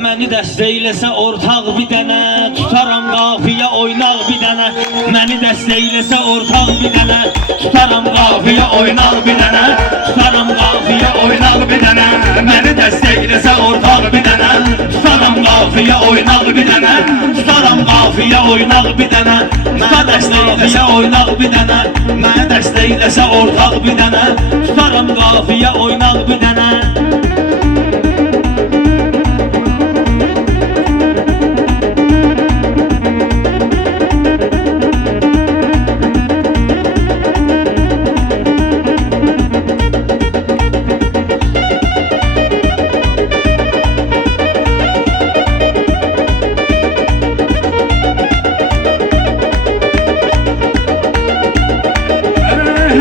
Məni dəstəkləsə ortaq bir dənə, tutaram qafiyə oynaq bir dənə. Məni dəstəkləsə ortaq bir dənə, tutaram qafiyə oynaq bir dənə. Tutaram qafiyə oynaq bir dənə. Məni dəstəkləsə ortaq bir dənə, tutaram qafiyə oynaq bir dənə. Tutaram qafiyə oynaq bir dənə. Məni dəstəkləsə oynaq bir dənə. Məni dəstəkləsə ortaq bir dənə, tutaram qafiyə oynaq bir dənə.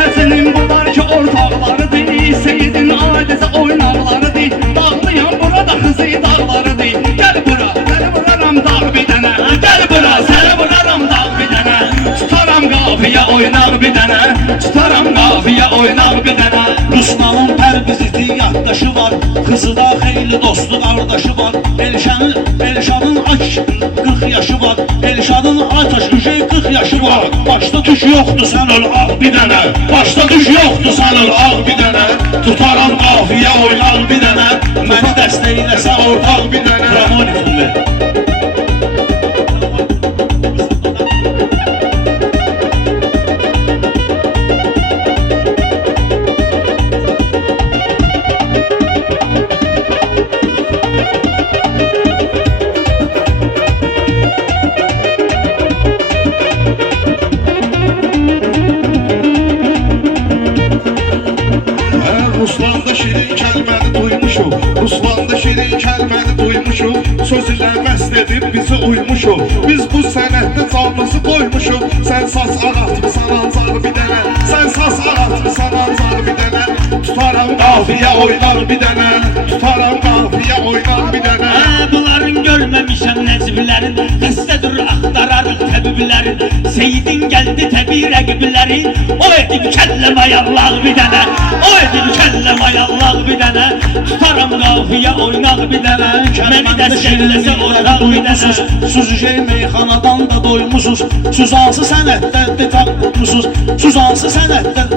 Həsənin bu var ki ortaqlarıdır, Seyidin adəsə oynaqlarıdır. Dağlayan burada xızı dağlarıdır. Gəl bura, səni vuraram dağ bir dənə. Gəl bura, səni vuraram dağ bir dənə. Tutaram qafiyə oynaq bir dənə. Tutaram qafiyə oynaq bir dənə. Ruslanın pərbiziti yaddaşı var, Kızıda xeyli dostu qardaşı var. Elşadın 40 yaşı var, Elşadın Ataş Üşey 40 yaşı var. Başta tuş yoxdur sən öl ağ bir dənə. Başta tuş yoxdur sən öl ağ bir dənə. Tutaram qafiyə oynaq bir dənə. Məni dəstəkləsə ortaq bir dənə. Ramonifun ver. Ruslanda şirin kəlməni duymuşuq, Ruslanda şirin kəlməni duymuşuq. Söz ilə məst edib bizi uymuşuq. Biz bu sənətdə canımızı qoymuşuq. Sən saz aratmısan ancaq bir dənə. Sən saz aratmısan ancaq bir dənə. Tutaram qafiyə oynar bir dənə. Tutaram qafiyə oynar bir dənə. Bunların görməmişəm nəciblərin, xəstədir axtararıq təbiblərin. Seyidin gəldi təbii rəqiblərin, o edib kəlləm ayaqlaq bir dənə. O edib kəlləm ayaqlaq bir dənə. Tutaram qafiyə oynaq bir dənə. Məni dəstəkləsə oynaq bir dənə. Süzücey meyxanadan da doymuşuz. Süz hansı sənətdə tapmışsınız. Süz hansı sənətdə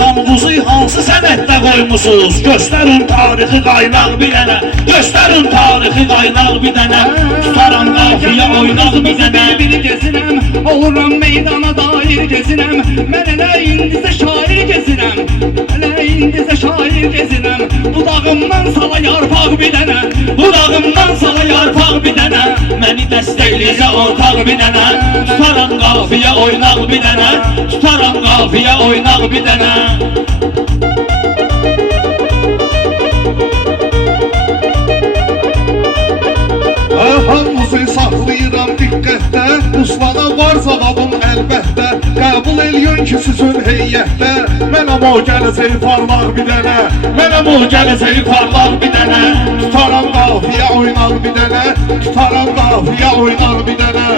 canınızı hansı sənətdə qoymuşsuz. Göstərin tarixi qaynaq bir dənə. Göstərin tarixi qaynaq bir dənə. Tutaram qafiyə oynaq bir dənə. Bir gezinəm, oluram meydana dair gezinəm. Mən elə indisə şair gezinəm. Elə indisə şair gezinəm. Budağımdan sala yarpaq bir dənə. Budağımdan sala yarpaq bir dənə. Məni dəstəkləsə ortaq bir dənə. Tutaram qafiyə oynaq bir dənə. Tutaram qafiyə oynaq bir dənə. Hamımızı saxlayıram diqqətdə. Ruslana var cavabım əlbəttə. Qəbul eləyin ki sizin heyətdə. Mənəm o gələcək parlaq bir dənə. Mənəm o gələcək parlaq bir dənə. Tutaram qafiyə oynar bir dənə. Tutaram qafiyə oynar bir dənə.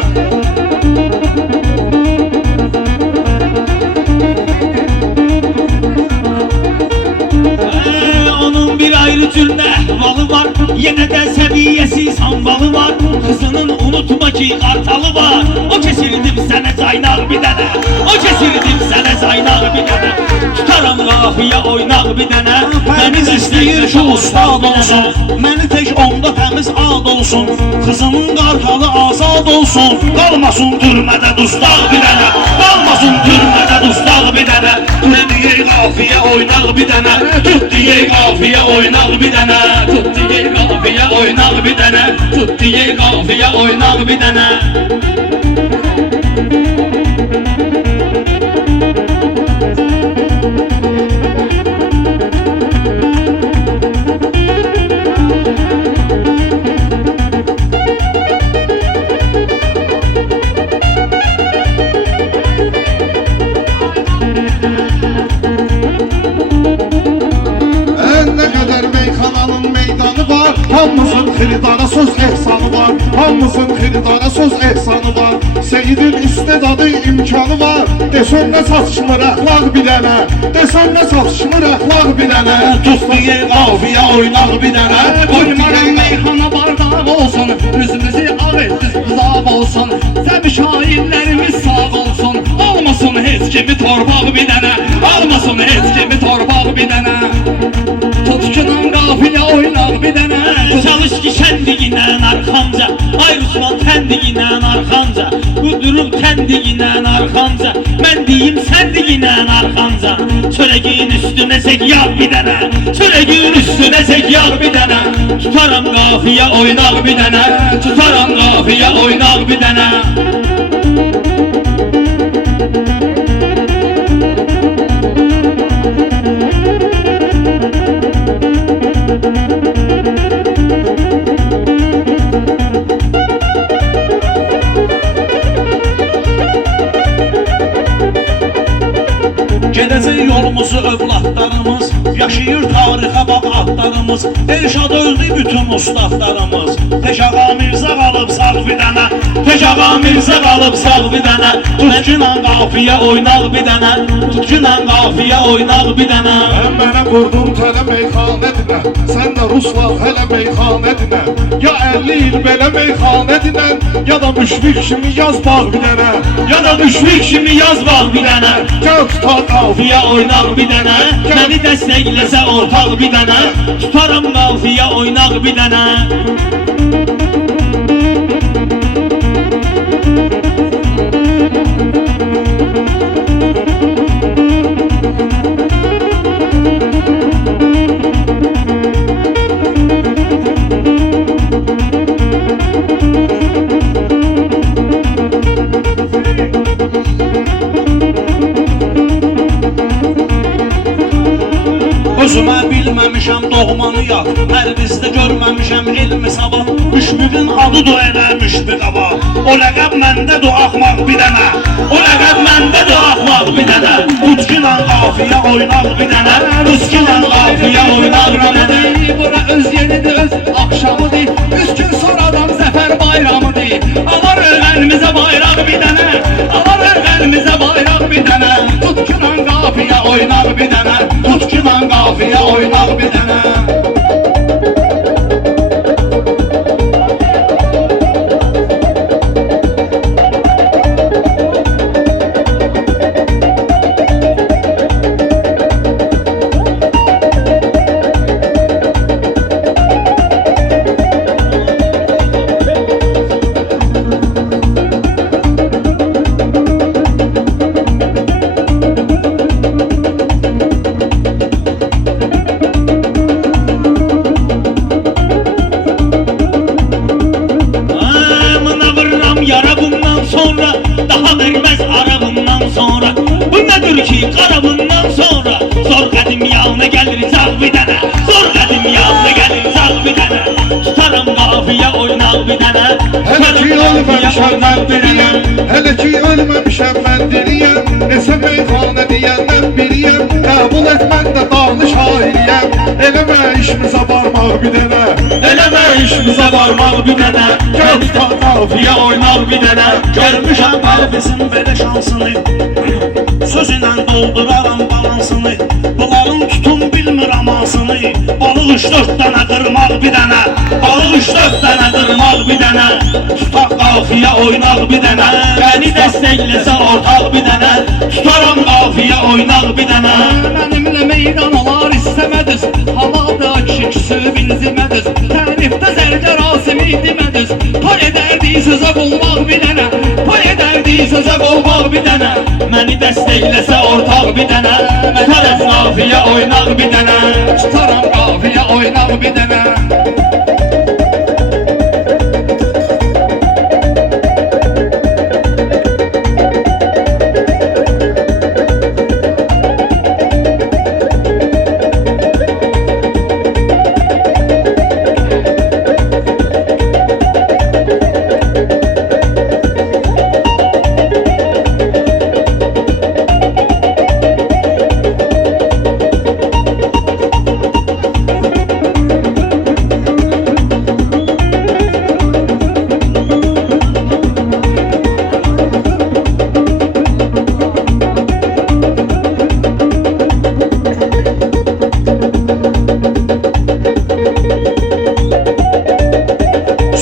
Onun bir ayrı türdə əhvalı var, yenə də səviyyəsiz hambalı var. Kızının unutma ki qartalı var. O kesirdim sənə caynaq bir dənə. O kesirdim sənə caynaq bir dənə. Tutaram qafiyə oynaq bir dənə. Təmiz istəyir ki ustad olsun. Məni tək onda təmiz ad olsun. Kızının qartalı azad olsun. Qalmasın türmədə dustaq bir dənə. Qalmasın türmədə dustaq bir dənə. Tut deyək qafiyə oynaq bir dənə. Tut deyək qafiyə oynaq bir dənə. Tut deyək qafiyə oynaq bir dənə. Tut deyək qafiyə oynaq bir dənə. Nə qədər meyxananın meydanı var. Hamımızın xiridana söz ehsanı var. Hamımızın xiridana söz ehsanı var. Seyidin istedadı imkanı var. Desən nə satışmır əxlaq bir dənə. Desən nə satışmır əxlaq bir dənə. Tut deyək qafiyə oynaq bir dənə. Qoymaram meyxana kimi torbaq bir dənə almasın heç kimi torbaq bir dənə tutkunan qafiyə oynaq bir dənə Çalış ki şəndiğinlə arxamca Ay Ruslan təndiğinlə arxamca Qudurub təndiğinlə arxamca Mən deyim səndiğinlə arxamca Çörəgin üstünə sək yağ bir dənə Çörəgin üstünə sək yağ bir dənə Tutaram qafiyə oynaq bir dənə Tutaram qafiyə oynaq bir dənə Gedəcək yolumuzu övladlarımız Yaşayır tarixə bax adlarımız Elşad öldü bütün ustadlarımız Tək ağa Mirzə qalıb sağ bir dənə Tək ağa Mirzə qalıb sağ bir dənə Tutkunan qafiyə oynaq bir dənə Tutkunan qafiyə oynaq bir dənə Mənə vurdun tələ meyxanədinə Sən də Ruslan hələ meyxanədinə Ya 50 il belə meyxanədinə Ya da müşfik kimi yaz bağ bir dənə Ya da müşfik kimi yaz bax bir dənə Gəl tutar Qafiyə oynaq bir dənə Məni dəstəkləsə ortaq bir dənə Tutaram qafiyə oynaq bir dənə Özümə bilməmişəm doğmanı yad Hər bizdə görməmişəm elmi sabah Müşfiqin adıdır eləmiş bir qaba O ləqəb məndədir axmaq bir dənə O ləqəb məndədir axmaq bir dənə Tutkunan qafiyə oynaq bir dənə Tutkunan qafiyə oynaq bir dənə Bura öz yeridir, öz axşamıdır 3 gün sonradan zəfər bayramıdır Alar ölənimizə bayraq bir dənə Alar ölənimizə bayraq bir dənə Tutkunan qafiyə oynaq bir dənə Tutkunan qafiyə oynaq bir dənə Yara bundan sonra daha vermez ara bundan sonra Bu nedir ki qara bundan sonra Zor qədim yalına gəlir zağ bir dənə Zor qədim yalına gəlir zağ bir dənə Tutaram qafiyə oynaq bir dənə Hələ ki ölməmişəm mən diriyəm Hələ ki ölməmişəm mən diriyəm Nesə meyxanə deyəndən biriyəm Qəbul et mən də dağlı şairiyəm Eləmə işimizə barmaq bir dənə Eləmə işimizə varmaq bir dənə Gəl tutar qafiyə oynaq bir dənə Görmüşəm qalbizin belə şansını Sözünlə dolduraram balansını Bunların tutun bilmir amasını Balıq 3-4 dənə qırmaq bir dənə Balıq 3-4 dənə qırmaq bir dənə Tutaq qafiyə oynaq bir dənə Məni dəstəkləsə ortaq bir dənə Tutaram qafiyə oynaq bir dənə Mənimlə meydan alar istəmədiz Halada kişisi binzimədiz Tərifdə zərgə rasimi demədiz Pay edərdi sözə qolmaq bir dənə Pay edərdi sözə qolmaq bir dənə Məni dəstəkləsə ortaq bir dənə Tutaram qafiyə oynaq bir dənə Tutaram qafiyə oynaq bir dənə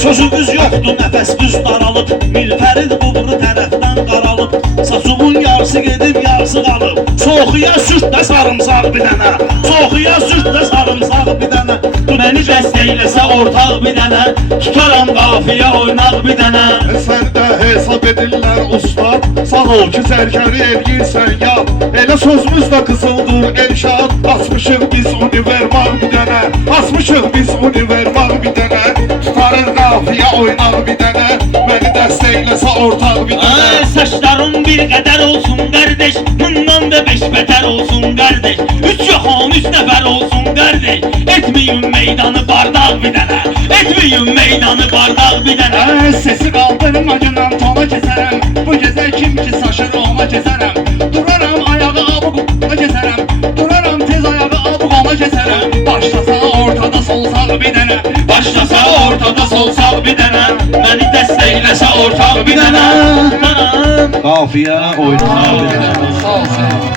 Sözümüz yoxdur, nəfəsimiz daralıb Milfərid qubru tərəfdən qaralıb Saçımın yarısı gedib, yarısı yazıq alıb. Soxuya sürtdə sarımsaq bir dənə. Soxuya sürtdə sarımsaq bir dənə. Məni dəstəkləsə ortaq bir dənə, tutaram qafiyə oynaq bir dənə. Sən də hesab edirlər ustad, sağ ol ki zərgəri eləyirsən yad. Elə sözümüz də qızıldır Elşad, açmışıq biz univermaq bir dənə. Açmışıq biz univermaq bir dənə, tutarıq qafiyə oynaq bir dənə. Məni dəstəkləsə ortaq bir dənə. Saçlarım bir qədər olsun qardeş, bundan da beş bətər olsun qardeş. Üç yox on üç nəfər olsun qardeş. Etməyin meydanı bardaq bir dənə, etməyin meydanı bardaq bir dənə. Sesi qaldırma gündən tona keçərəm. Bu gecə kim ki saçır ona keçərəm. Duraram ayağı abuqona keçərəm. Duraram tez ayağı abuqona keçərəm. Başlasa ortada solsaq bir dənə. Başlasa ortada solsaq bir dənə, məni dəstəkləsə ortaq bir dənə. Qafiyə oynaq bir dənə. Sağ ol.